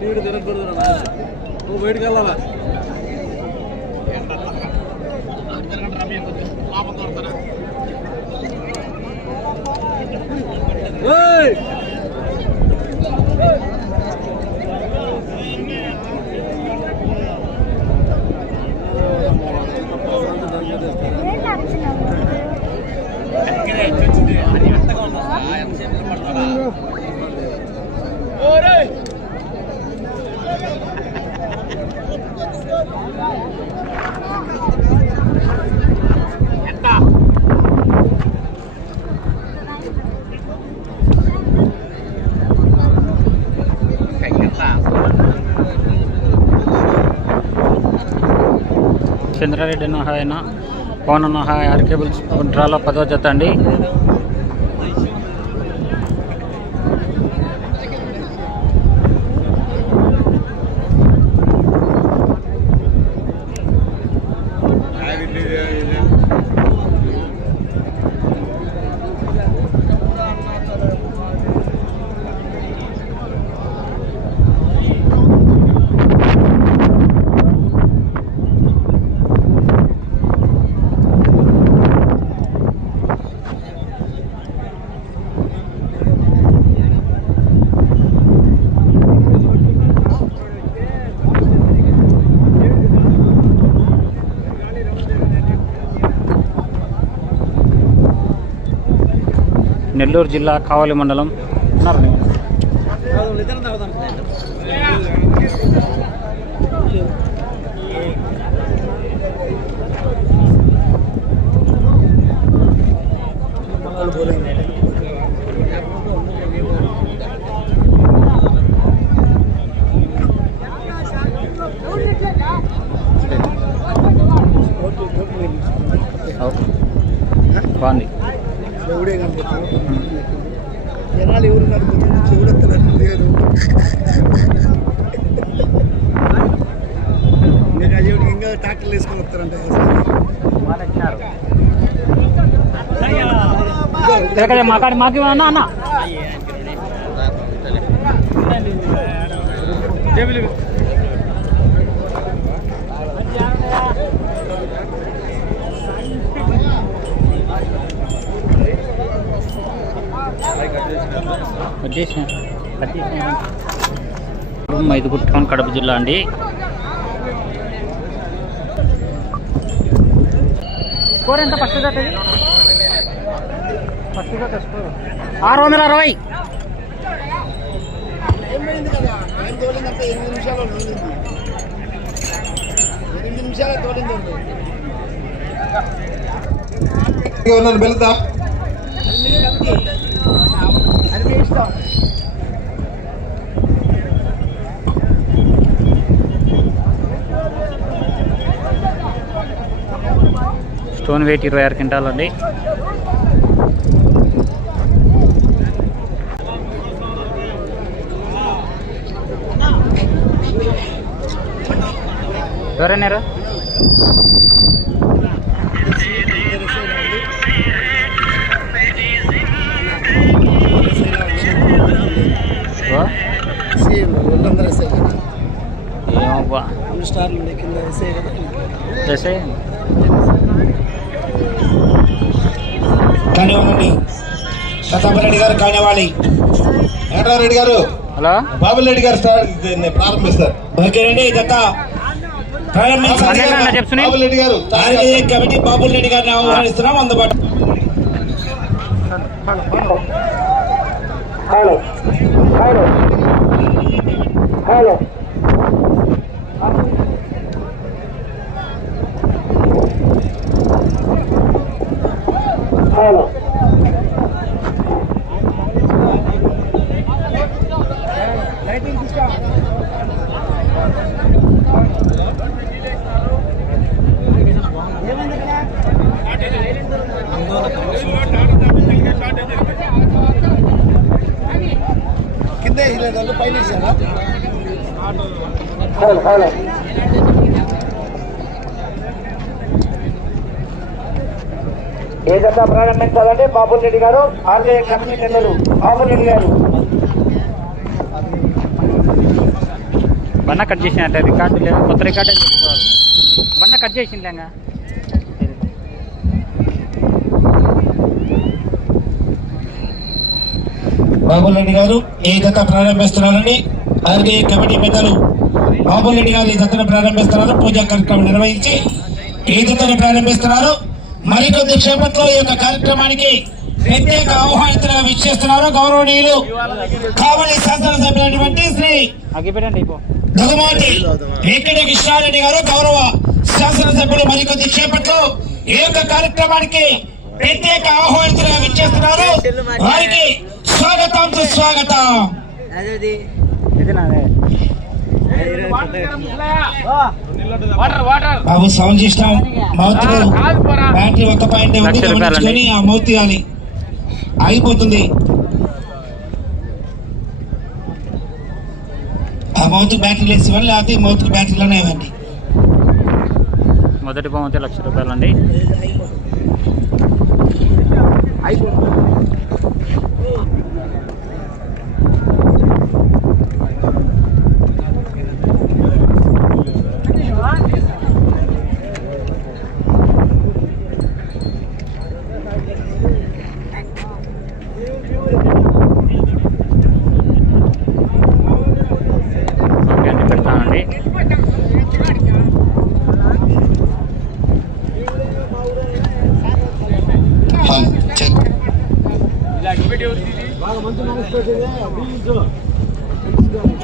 వీడు తిరగకూడదు నువ్వు బయటికి వెళ్ళాలా ఏయ్! చంద్రారెడ్డి నహాయన పవన్ నహాయ ఆర్కేబుల్స్ డ్రాలో పదో జత అండి. నెల్లూరు జిల్లా కావలి మండలం ఉన్నారు జనాలు ఎవరు నడుపుతున్నారు చెవుడెత్తలేదు లేదు నేను అయ్యేటికి ఇంకా ట్రాక్టర్లు వేసుకొని వస్తారంట. మాకాడి మాకు అన్న అన్న. వచ్చేసిన మైదుగుట్ టౌన్ కడప జిల్లా అండి. స్కోర్ ఎంత ఫస్ట్ ఫస్ట్ స్కోర్. ఆరు వందల అరవై. ఏమైంది కదా? ఆయన తోలిందంటే ఎనిమిది నిమిషాలు తోలింది. ఎనిమిది స్టోన్ వెయిట్ ఇరవై ఆరు క్వింటాల్ అండి ఎవరైనారా రెండు స్టార్లు ఉన్నాయి కింద ఎస్ఐ కదా చేసే కానివ్వండి సతాపరెడ్డి గారు కానివ్వాలి వెంకటరామరెడ్డి గారు? హలో? బాబురెడ్డి గారు స్టార్ట్ దీన్ని ప్రారంభిస్తారు. ఓకేనండి గత ప్రారంభించాలి అన్న, అన్న, చెప్పు సునీల్. బాబురెడ్డి గారు కమిటీ బాబురెడ్డి గారిని ఆహ్వానిస్తున్నాం అందుబాటు హలో హలో హలో హలో కింద వేయలేదు పైన వేసారా హలో హలో ఏ జత ప్రారంభించాలంటే బాబుల్ రెడ్డి గారు ఆర్జే కమిటీ నెల్లూరు బాబుల్ రెడ్డి గారు. బండ కట్ చేసినట్టే రికార్డు లేదు కొత్త రికార్డు అని చెప్పుకోవాలి బండ కట్ చేసిందేగా బాబురెడ్డి గారు ఈ జత ప్రారంభిస్తున్నారని అలాగే కమిటీ పెద్దలు బాబురెడ్డి గారు ఈ జతను ప్రారంభిస్తున్నారు పూజా కార్యక్రమం నిర్వహించి ఈ జతను ప్రారంభిస్తున్నారు. మరికొద్ది క్షేపట్లో ఈ యొక్క కార్యక్రమానికి ప్రత్యేక ఆహ్వానితులుగా విచ్చేస్తున్నారు గౌరవనీయులు కావలి శాసనసభ్యులైనటువంటి శ్రీ దగుమాటి వెంకట కృష్ణారెడ్డి గారు గౌరవ శాసనసభ్యులు మరికొద్ది క్షేపట్లో ఈ యొక్క కార్యక్రమానికి ప్రత్యేక ఆహ్వానితులుగా విచ్చేస్తున్నారు వారికి స్వాగతం సుస్వాగతం Babu sound system mouth battery ఒక పాయింట్. గమనించుకొని ఆ మౌత్ తీయాలి ఆగిపోతుంది. ఆ మౌత్ బ్యాటరీ లేసి ఇవ్వండి లేకపోతే ఈ మౌత్ బ్యాటరీలోనే ఇవ్వండి. మొదటి బహుమతి లక్ష రూపాయలండి. ఓకే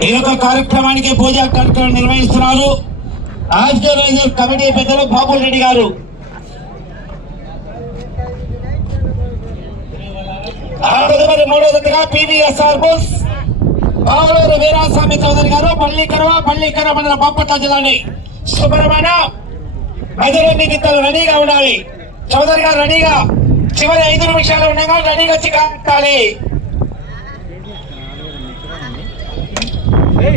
ఈ యొక్క కార్యక్రమానికి పూజా కార్యక్రమం నిర్వహిస్తున్నారు ఆర్గనైజర్ కమిటీ పెద్దలు బాబుల్ రెడ్డి గారు. ఆ తదుపరి మూడో జతగా పీవీఎస్ఆర్ బుల్స్ పావులూరు వీరాస్వామి చౌదరి గారు పల్లికరవ పల్లికర మండల బాపట్ల జిల్లాని శుభ్రమైన అదిరెడ్డి గిత్తలు రెడీగా ఉండాలి. చౌదరి గారు రెడీగా చివరి ఐదు నిమిషాలు ఉండగా రెడీగా వచ్చి కావాలి ఈ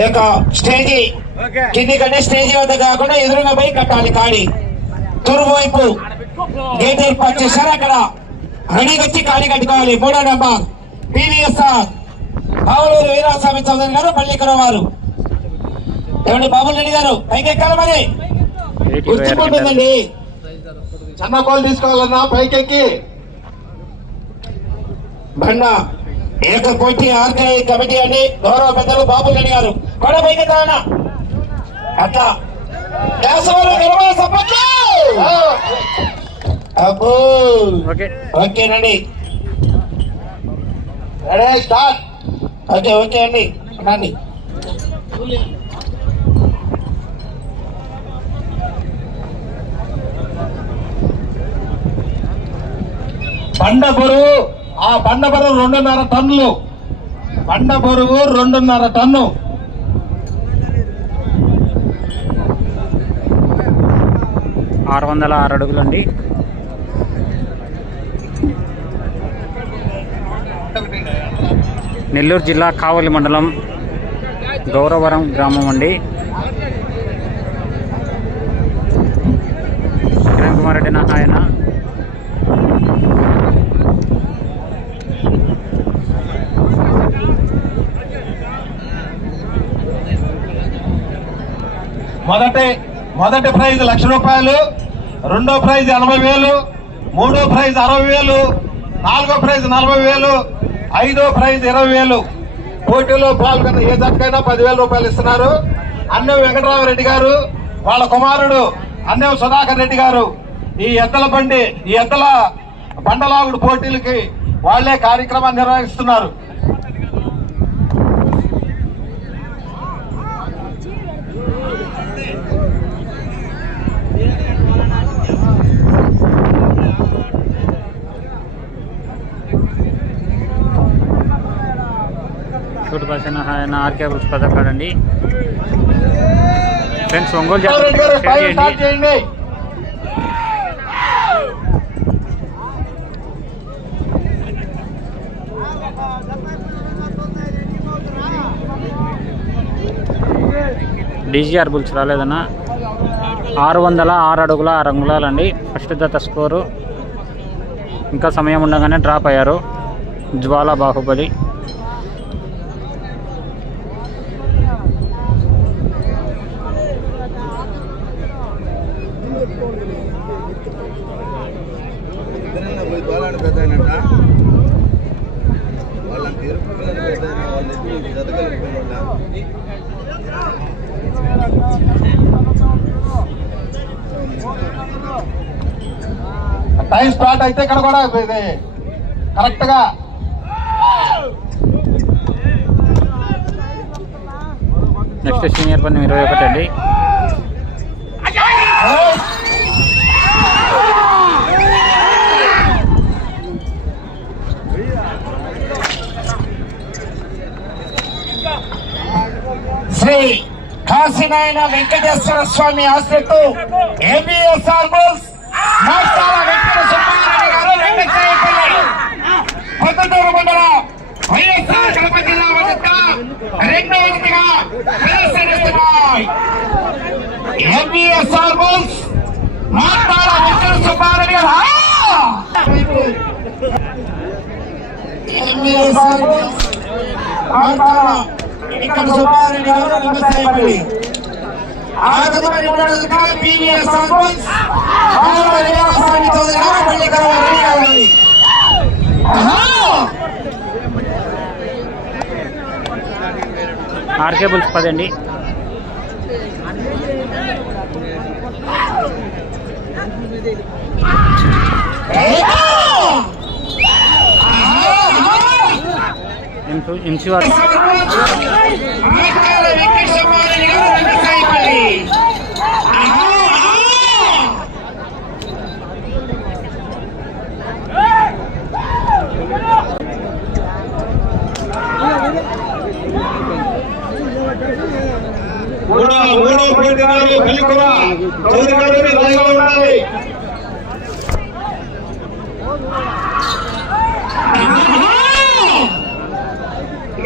యొక్క స్టేజీ. కింది కంటే స్టేజీ వద్ద కాకుండా ఎదురుగా పోయి కట్టాలి కాడి తూర్పు వైపు గేట్ ఏర్పాటు చేశారు. అక్కడ రెడీగా వచ్చి కాడి కట్టుకోవాలి. మూడో నెంబర్. పీవీఎస్ఆర్. బావులూరు వీరాస్వామి చౌదరి గారు పల్లికర వారు. ఏమండి బాబుల్ రెడ్డి గారు? పైకి ఎక్కాలి మరి ఎయిటీ ఇరవై ఆరు గంటలు గుర్తుకుంటుందండి చిన్న కోళ్ళు తీసుకోవాలన్నా పైకెక్కి. బండ ఏక పోటీ ఆర్కే కమిటీ అండి గౌరవ పెద్దలు బాబు రెడ్డి గారు. కూడా పైకి తానా. అట్లా. ఓకేనండి రెడీ స్టార్ట్ ఓకే ఓకే అండి. రండి. బండ బరువు ఆ బండ బరువు రెండున్నర టన్నులు. బండ బరువు రెండున్నర టన్ను. ఆరు వందల ఆరు అడుగులండి. నెల్లూరు జిల్లా కావలి మండలం గౌరవరం గ్రామం అండి. కిరణ్ కుమార్ రెడ్డి ఆయన. మొదటి మొదటి ప్రైజ్ లక్ష రూపాయలు రెండో ప్రైజ్ ఎనభై వేలు మూడో ప్రైజ్ అరవై వేలు నాలుగో ప్రైజ్ నలభై వేలు ఐదో ప్రైజ్ ఇరవై వేలు. పోటీలో పాల్గొన్న ఏ జట్టుకైనా పదివేల రూపాయలు ఇస్తున్నారు. అన్నం వెంకటరామరెడ్డి గారు వాళ్ళ కుమారుడు అన్నం సుధాకర్ రెడ్డి గారు. ఈ ఎద్దల బండి ఈ ఎద్దల బండలాగుడు పోటీలకి వాళ్ళే కార్యక్రమాన్ని నిర్వహిస్తున్నారు. పర్సన్ ఆయన ఆర్కే గ్రూప్స్ పథకాడు అండి ఫ్రెండ్స్ ఒంగోలు చేయండి. చేయండి. డీజీఆర్ బుల్స్ రాలేదన్న. ఆరు వందల ఆరు అడుగుల ఆరు అంగుళాలండి ఫస్ట్ జత స్కోరు ఇంకా సమయం ఉండగానే డ్రాప్ అయ్యారు. జ్వాల బాహుబలి. టైం స్టార్ట్ అయితే ఇక్కడ కూడా ఇది కరెక్ట్గా. నెక్స్ట్ సీనియర్ పందెం ఇరవై ఒకటి అండి. శ్రీ కాశీనాయన వెంకటేశ్వర స్వామి ఆశ్రతో ఏబిఎస్ఆర్ బుల్స్ మాస్టార వెంకట సుబ్బారెడ్డి గారు వెంకటేశ్వరపల్లి పొద్దుటూరు మండలం వైఎస్ఆర్ కడప జిల్లా వద్ద రెండో విడతగా ప్రదర్శనిస్తున్నాయి ఏబిఎస్ఆర్ బుల్స్ మాస్టార వెంకట సుబ్బారెడ్డి గారు ఏబిఎస్ఆర్ బుల్స్ మాస్టార ఇక్కడ సుబ్బారెడ్డి గారు వ్యవసాయపల్లి పదండి. ఉండగా పీవీఎస్ సర్పంచ్ వ్యవసాయ చౌదరి గారు మళ్ళీ రెడీ కావాలి ఆర్కే బుల్స్ ఎంసీ వారు. మూడో మూడో పోటీదారులు కలికుల చౌదరి గారు మీరు ఉండాలి గారు పొద్దుటూరు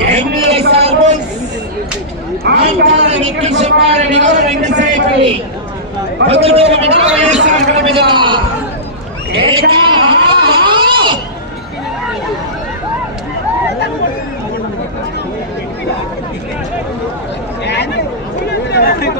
ఏకా ఎంబీఎస్ సర్పంచ్ ఆంకాల వెంకట సుబ్బారెడ్డి గారు వెంకటసాయపల్లి ఆహా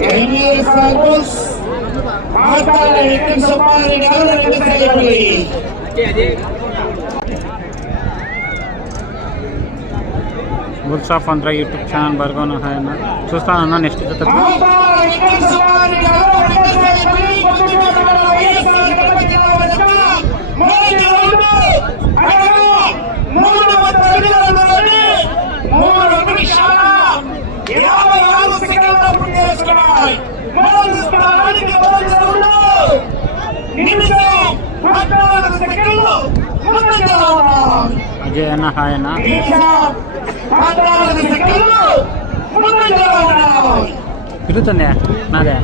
సర్వీస్ మాట్లాడ Venkata Subbareddy garu Venkatasayapalli bulls of Andhra YouTube channel బర్గోన్ hi అన్న చూస్తానన్న నెక్స్ట్ జత మాట్లాడ వెంకట సుబ్బారెడ్డి గారు వెంకటసాయపల్లి పొద్దుటూరు మండలం వైఎస్ఆర్ కడప జిల్లా వద్ద మొదటి రౌండ్ అనగా మూడు వందల అడుగులలోని మూడు నిమిషాల యాభై ఆరు సెకండ్ల పూర్తి చేసుకున్నాయి మొదటి స్థానానికి మొదటి రౌండ్ నిమిషం పద్నాలుగు సెకండ్లు ముందంజలో ఉన్నాయి అజయ్ అన్న హాయ్ అన్న నాదే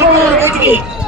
చివరి